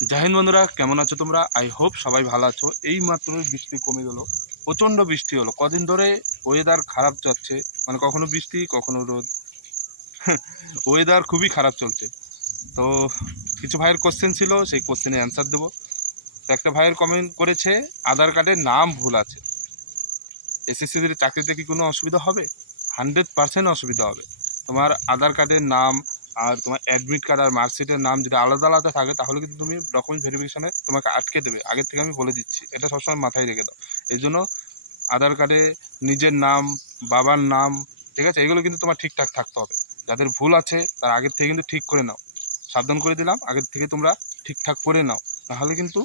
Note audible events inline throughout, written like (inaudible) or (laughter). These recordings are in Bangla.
জাহিন বন্ধুরা, কেমন আছো তোমরা? আই হোপ সবাই ভালো আছো। এই মাত্র বৃষ্টি কমে গেল, প্রচণ্ড বৃষ্টি হলো। কদিন ধরে ওয়েদার খারাপ যাচ্ছে মানে কখনো বৃষ্টি, কখনো রোদ। (laughs) ওয়েদার খুবই খারাপ চলছে। তো কিছু ভাইয়ের কোশ্চেন ছিল, সেই কোশ্চেনে অ্যান্সার দেবো। একটা ভাইয়ের কমেন্ট করেছে, আধার কার্ডের নাম ভুল আছে। এসএসসিদের চাকরিতে কি কোনো অসুবিধা হবে? হান্ড্রেড পার্সেন্ট অসুবিধা হবে। তোমার আধার কার্ডের নাম আর তোমার অ্যাডমিট কার্ড আর মার্কশিটের নাম যদি আলাদা আলাদা থাকে, তাহলে কিন্তু তুমি ডকুমেন্ট ভেরিফিকেশনে তোমাকে আটকে দেবে। আগের থেকে আমি বলে দিচ্ছি, এটা সবসময় মাথায় রেখে দাও। এই জন্য আধার কার্ডে নিজের নাম, বাবার নাম, ঠিক আছে? এগুলো কিন্তু তোমার ঠিকঠাক থাকতে হবে। যাদের ভুল আছে, তার আগের থেকে কিন্তু ঠিক করে নাও। সাবধান করে দিলাম, আগের থেকে তোমরা ঠিকঠাক করে নাও। তাহলে কিন্তু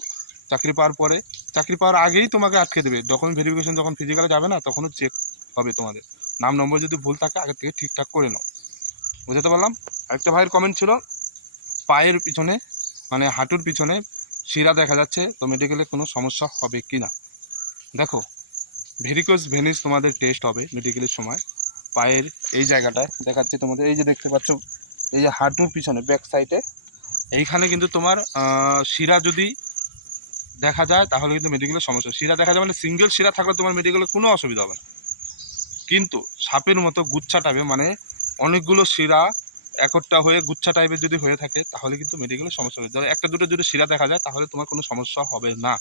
চাকরি পাওয়ার পরে, চাকরি পাওয়ার আগেই তোমাকে আটকে দেবে। ডকুমেন্ট ভেরিফিকেশন যখন ফিজিক্যালে যাবে না, তখনও চেক হবে তোমাদের। নাম, নম্বর যদি ভুল থাকে, আগের থেকে ঠিকঠাক করে নাও। বুঝতে পারলাম? আরেকটা ভাইয়ের কমেন্ট ছিল, পায়ের পিছনে মানে হাঁটুর পিছনে শিরা দেখা যাচ্ছে, তো মেডিকেলে কোনো সমস্যা হবে কি না? দেখো ভেরিকোজ ভেনিস তোমাদের টেস্ট হবে মেডিকেলের সময়। পায়ের এই জায়গাটায় দেখাচ্ছে তোমাদের, এই যে দেখতে পাচ্ছ, এই যে হাঁটুর পিছনে ব্যাক সাইডে এইখানে কিন্তু তোমার শিরা যদি দেখা যায়, তাহলে কিন্তু মেডিকেলের সমস্যা। শিরা দেখা যায় মানে সিঙ্গেল শিরা থাকলে তোমার মেডিকেলে কোনো অসুবিধা হবে না। কিন্তু সাপের মতো গুচ্ছা টাইপের মানে অনেকগুলো শিরা একটা হয়ে গুচ্ছা টাইপের যদি হয়ে থাকে, তাহলে কিন্তু মেডিকেলের সমস্যা হবে। ধরো একটা দুটো যদি শিরা দেখা যায়, তাহলে তোমার কোনো সমস্যা হবে না।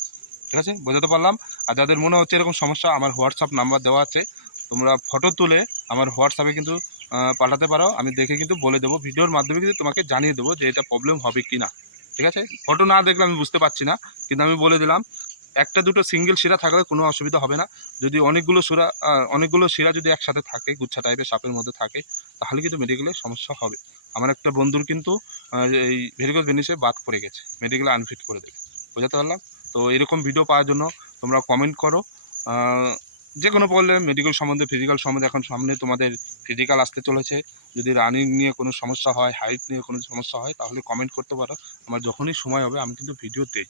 ঠিক আছে? বোঝাতে পারলাম? আর যাদের মনে হচ্ছে এরকম সমস্যা, আমার হোয়াটসঅ্যাপ নাম্বার দেওয়া আছে। তোমরা ফটো তুলে আমার হোয়াটসঅ্যাপে কিন্তু পাঠাতে পারো। আমি দেখে কিন্তু বলে দেবো। ভিডিওর মাধ্যমে কিন্তু তোমাকে জানিয়ে দেবো যে এটা প্রবলেম হবে কি না ঠিক আছে? ফটো না দেখলে আমি বুঝতে পারছি না, কিন্তু আমি বলে দিলাম। একটা দুটো সিঙ্গেল শিরা থাকলে কোনো অসুবিধা হবে না। যদি অনেকগুলো শিরা অনেকগুলো শিরা যদি একসাথে থাকে, গুচ্ছা টাইপের সাপের মধ্যে থাকে, তাহলে কিন্তু মেডিকেলে সমস্যা হবে। আমার একটা বন্ধুর কিন্তু এই ভেরিকোজ ভেনিসে বাদ পড়ে গেছে মেডিকেলে আনফিট করে দেবে। বোঝাতে পারলাম? তো এরকম ভিডিও পাওয়ার জন্য তোমরা কমেন্ট করো। যে কোনো প্রবলেম মেডিকেল সম্বন্ধে ফিজিক্যাল সম্বন্ধে এখন সামনে তোমাদের ফিজিক্যাল আসতে চলেছে। যদি রানিং নিয়ে কোনো সমস্যা হয় হাইট নিয়ে কোনো সমস্যা হয়, তাহলে কমেন্ট করতে পারো। আমার যখনই সময় হবে, আমি কিন্তু ভিডিও দিই।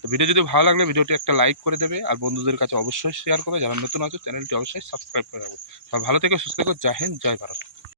তো ভিডিও যদি ভালো লাগলে ভিডিওটি একটা লাইক করে দেবে আর বন্ধুদের কাছে অবশ্যই শেয়ার করবে। যারা নতুন আছে চ্যানেলটি অবশ্যই সাবস্ক্রাইব করে রাখবে। সব ভালো থেকে, সুস্থ থেকো। জয় হিন্দ, জয় ভারত।